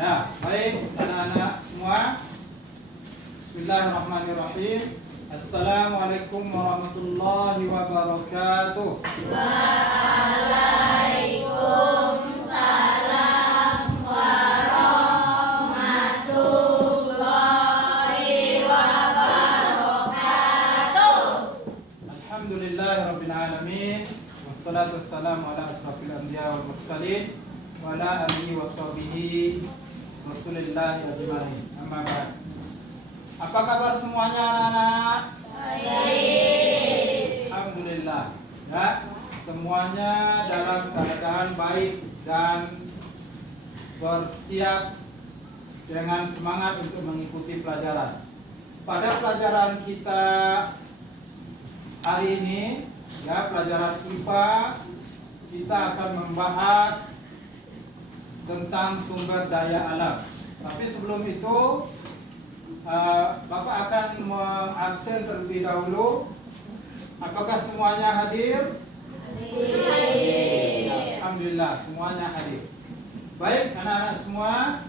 Ya, baik anak-anak semua. Bismillahirrahmanirrahim. Assalamualaikum warahmatullahi wabarakatuh. Waalaikumsalam warahmatullahi wabarakatuh. Alhamdulillahirabbil alamin. Wassalatu wassalamu ala asrofil anbiya wal mursalin wa ala alihi washabihi Rasulillah ajmain. Amma ba'd. Apa kabar semuanya anak-anak? Baik. Alhamdulillah. Ya, semuanya dalam keadaan baik dan bersiap dengan semangat untuk mengikuti pelajaran. Pada pelajaran kita hari ini, ya, pelajaran IPA, kita akan membahas tentang sumber daya alam. Tapi sebelum itu, Bapak akan mengabsen terlebih dahulu. Apakah semuanya hadir? Hadir. Alhamdulillah, semuanya hadir. Baik anak-anak semua,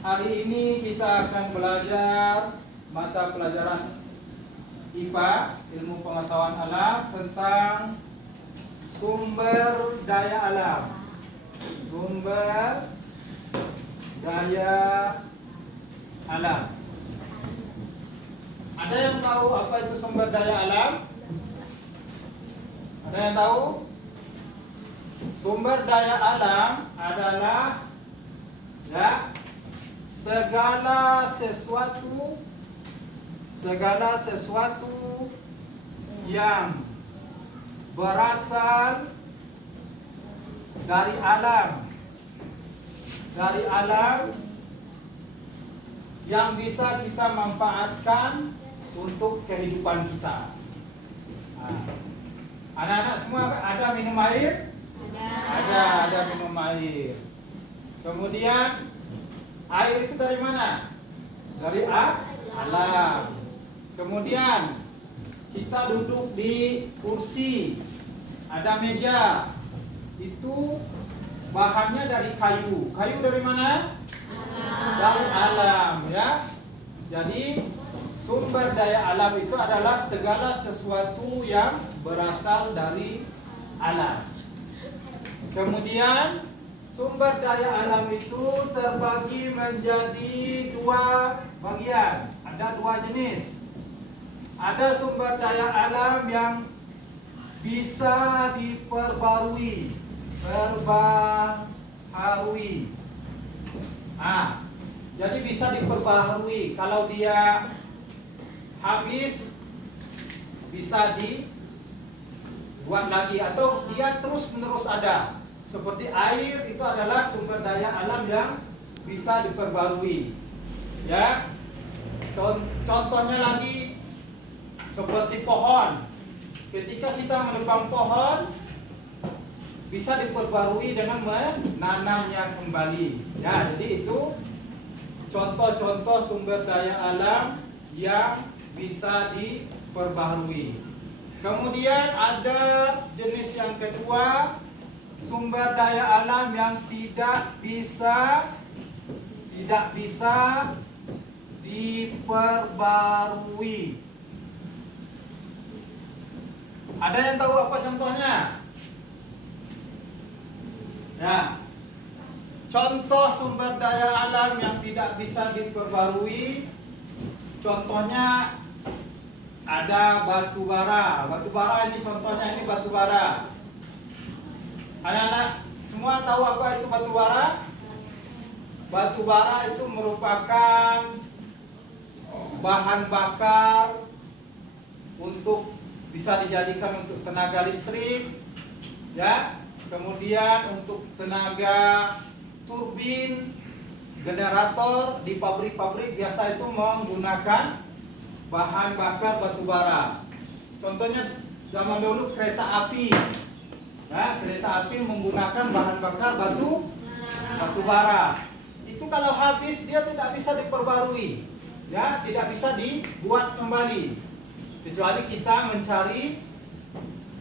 hari ini kita akan belajar mata pelajaran IPA, ilmu pengetahuan alam, tentang sumber daya alam. Sumber daya alam. Ada yang tahu apa itu sumber daya alam? Ada yang tahu? Sumber daya alam adalah, ya, segala sesuatu yang berasal dari alam yang bisa kita manfaatkan untuk kehidupan kita. Anak-anak semua ada minum air? Ada minum air. Kemudian air itu dari mana? Dari alam. Kemudian kita duduk di kursi, ada meja. Itu bahannya dari kayu. Kayu dari mana? Dari alam, ya. Jadi sumber daya alam itu adalah segala sesuatu yang berasal dari alam. Kemudian sumber daya alam itu terbagi menjadi dua bagian. Ada dua jenis. Ada sumber daya alam yang bisa diperbarui. Jadi bisa diperbaharui. Kalau dia habis, bisa dibuat lagi, atau dia terus menerus ada. Seperti air itu adalah sumber daya alam yang bisa diperbarui. Ya, contohnya lagi seperti pohon. Ketika kita menebang pohon, bisa diperbarui dengan menanamnya kembali. Ya, jadi itu contoh-contoh sumber daya alam yang bisa diperbarui. Kemudian ada jenis yang kedua, sumber daya alam yang tidak bisa diperbarui. Ada yang tahu apa contohnya? Ya, contoh sumber daya alam yang tidak bisa diperbarui, contohnya ada batu bara. Batu bara ini contohnya, ini batu bara. Anak-anak semua tahu apa itu batu bara? Batu bara itu merupakan bahan bakar untuk bisa dijadikan untuk tenaga listrik, ya. Kemudian untuk tenaga turbin, generator di pabrik-pabrik biasa itu menggunakan bahan bakar batu bara. Contohnya zaman dulu kereta api. Nah, kereta api menggunakan bahan bakar batu bara. Itu kalau habis dia tidak bisa diperbarui. Ya, tidak bisa dibuat kembali. Kecuali kita mencari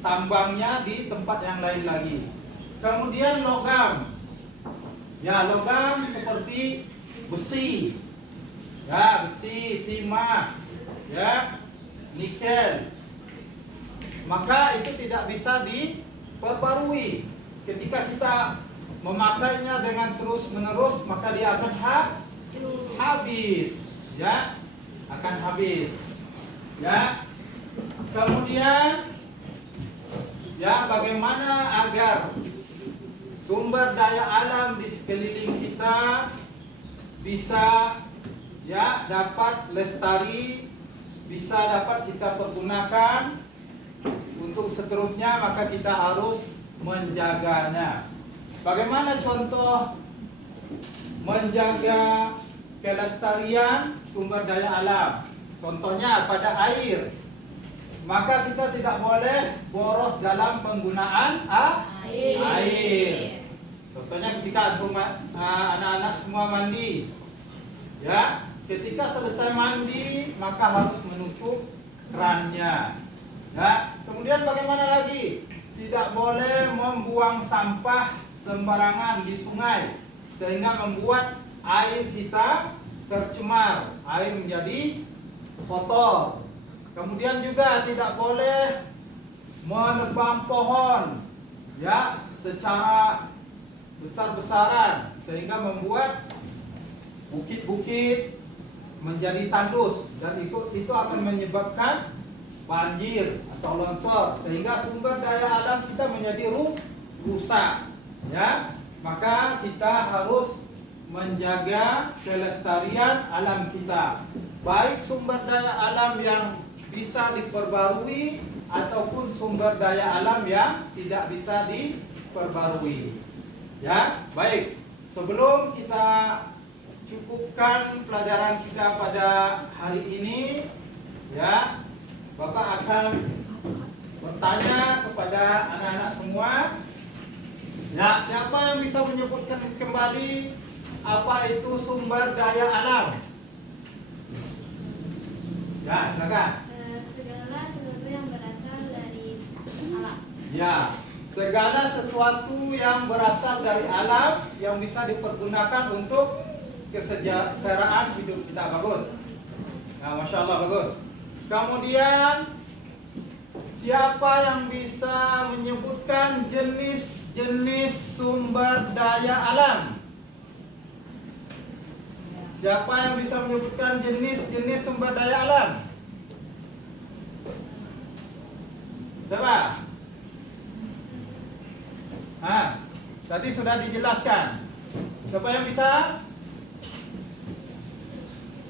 tambangnya di tempat yang lain lagi. Kemudian logam. Ya, logam seperti besi, ya besi, timah, ya nikel, maka itu tidak bisa diperbarui. Ketika kita memakainya dengan terus menerus, maka dia akan habis, ya akan habis, ya. Kemudian ya bagaimana agar sumber daya alam di sekeliling kita bisa ya dapat lestari, bisa dapat kita pergunakan untuk seterusnya, maka kita harus menjaganya. Bagaimana contoh menjaga kelestarian sumber daya alam? Contohnya pada air. Maka kita tidak boleh boros dalam penggunaan air. Contohnya ketika anak-anak semua mandi, ya, ketika selesai mandi maka harus menutup kerannya. Ya, kemudian bagaimana lagi? Tidak boleh membuang sampah sembarangan di sungai sehingga membuat air kita tercemar, air menjadi kotor. Kemudian juga tidak boleh menebang pohon ya secara besar-besaran sehingga membuat bukit-bukit menjadi tandus, dan itu akan menyebabkan banjir atau longsor sehingga sumber daya alam kita menjadi rusak, ya. Maka kita harus menjaga kelestarian alam kita, baik sumber daya alam yang bisa diperbarui ataupun sumber daya alam yang tidak bisa diperbarui. Ya, baik. Sebelum kita cukupkan pelajaran kita pada hari ini, ya, Bapak akan bertanya kepada anak-anak semua. Ya, siapa yang bisa menyebutkan kembali apa itu sumber daya alam? Ya, silakan. Segala sesuatu yang berasal dari alam. Ya, segala sesuatu yang berasal dari alam yang bisa dipergunakan untuk kesejahteraan hidup kita. Bagus. Nah, Masya Allah, bagus. Kemudian siapa yang bisa menyebutkan jenis-jenis sumber daya alam? Siapa yang bisa menyebutkan jenis-jenis sumber daya alam? Siapa? Tadi sudah dijelaskan. Siapa yang bisa?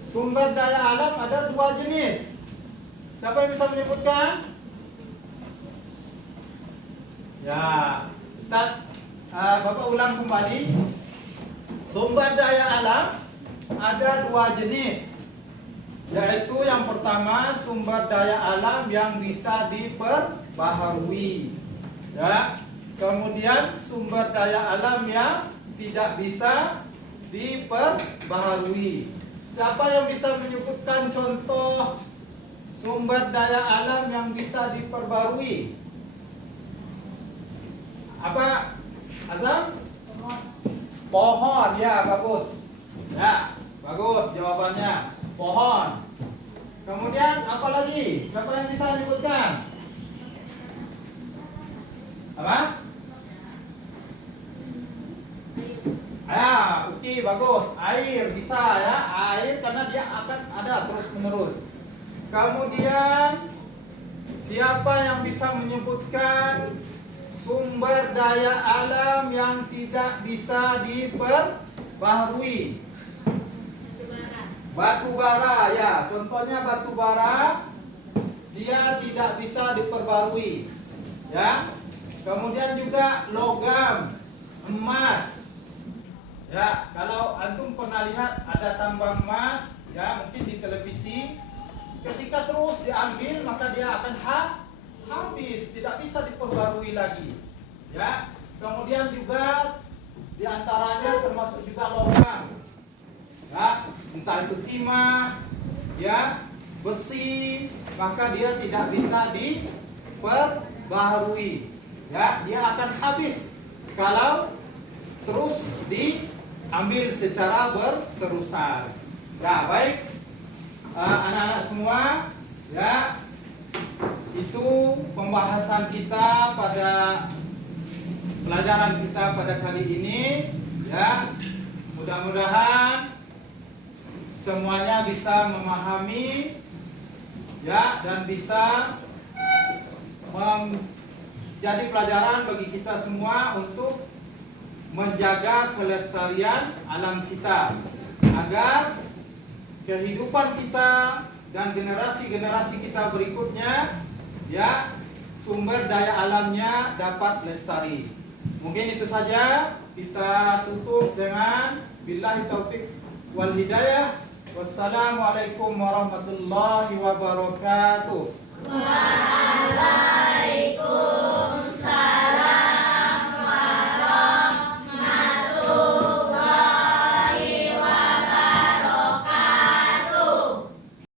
Sumber daya alam ada 2 jenis. Siapa yang bisa menyebutkan? Ya, Ustaz, Bapak ulang kembali. Sumber daya alam ada 2 jenis, yaitu yang pertama sumber daya alam yang bisa diperbaharui, ya. Kemudian sumber daya alam yang tidak bisa diperbaharui. Siapa yang bisa menyebutkan contoh sumber daya alam yang bisa diperbarui? Apa? Azam? Pohon, ya, bagus. Ya, bagus jawabannya. Pohon. Kemudian apa lagi? Siapa yang bisa menyebutkan? Apa? Ya, oke, bagus. Air bisa, ya. Air karena dia akan ada terus menerus. Kemudian siapa yang bisa menyebutkan sumber daya alam yang tidak bisa diperbaharui? Batu bara, ya. Contohnya batu bara, dia tidak bisa diperbarui, ya. Kemudian juga logam, emas. Ya, kalau antum pernah lihat ada tambang emas, ya, mungkin di televisi, ketika terus diambil maka dia akan habis, tidak bisa diperbarui lagi. Ya, kemudian juga diantaranya termasuk juga logam, ya, entah itu timah, ya, besi, maka dia tidak bisa diperbarui. Ya, dia akan habis kalau terus ambil secara berterusan. Ya, baik. Anak-anak semua, ya, itu pembahasan kita pada pelajaran kita pada kali ini, ya. Mudah-mudahan semuanya bisa memahami, ya, dan bisa menjadi pelajaran bagi kita semua untuk menjaga kelestarian alam kita agar kehidupan kita dan generasi-generasi kita berikutnya, ya, sumber daya alamnya dapat lestari. Mungkin itu saja, kita tutup dengan billahi taufik wal hidayah. Wassalamualaikum warahmatullahi wabarakatuh. Waalaikumsalam.